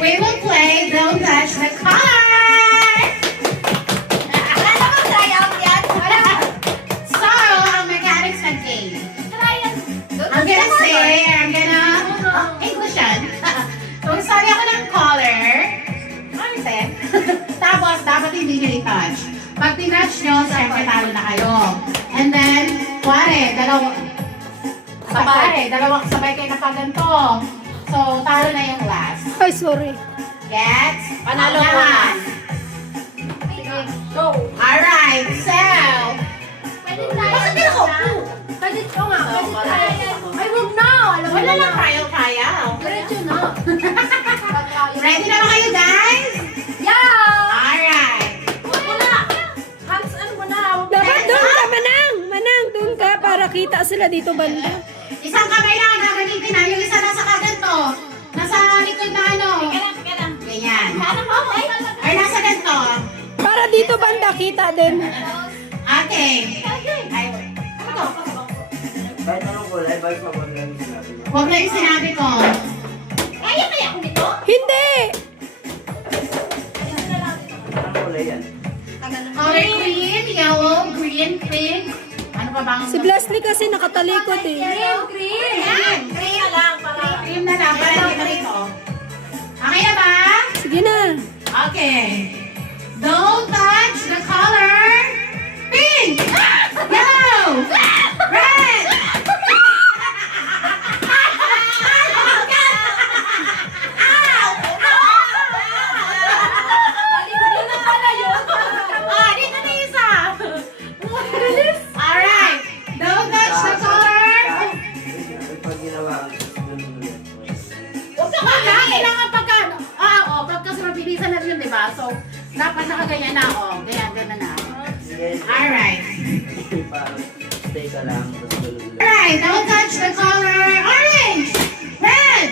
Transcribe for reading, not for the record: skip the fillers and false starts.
we will play Don't Touch the Car! Wala namang try out yan. So, ang mechanics ng game. I'm gonna say, I'm gonna... English yan. So, sabi ako ng color. Ano say? Tapos, dapat hindi nyo i-touch. Pag tinouch nyo, siyempre talo na kayo. And then, dalawang sabay kayo nakaganto. So, talo na yung last. Ay, sorry. Gets? Panalo ko na. Go. Alright, so... Bakit din ako? Pwede ko nga. Ay, huwag na. Alam mo Wala na. lang trial. Diretso na. Ready na ba kayo, guys? Yeah! Alright. Huwag mo na. Hands on mo na. Dapat doon ka, Manang! Manang, doon ka para kita sila dito banda. Isang kamay lang ang gagamitin na. Yung isa nasa kaganto. Nasa likod na ano. Ganyan. Or nasa ganto. Para dito banda, kita din. Okay. Ay, ano to? Kahit anong kulay, balik pa lang yung sinabi niya. Huwag na yung sinabi ko. Kaya ko nito? Hindi! Anong kulay yan? Color green, yellow, green, pink. Ano pa bang... Si Blessly kasi nakatalikod eh. Green. Yan. Green na lang. Cream na lang para hindi malito. Okay na ba? Sige na. Okay. Don't touch the color pink, yellow, red. Ah, dito na isa. Alright. Don't touch the color. Pag ginawa ang ganun ulit. Huwag ka ba? Kailangan pagka, pagka mabilisan na yun, di ba? So, dapat nakaganyan na, ganyan, ganyan na. Sige, Alright. parang stay ka lang, tapos ganun ulit. Alright, don't touch the color orange, red,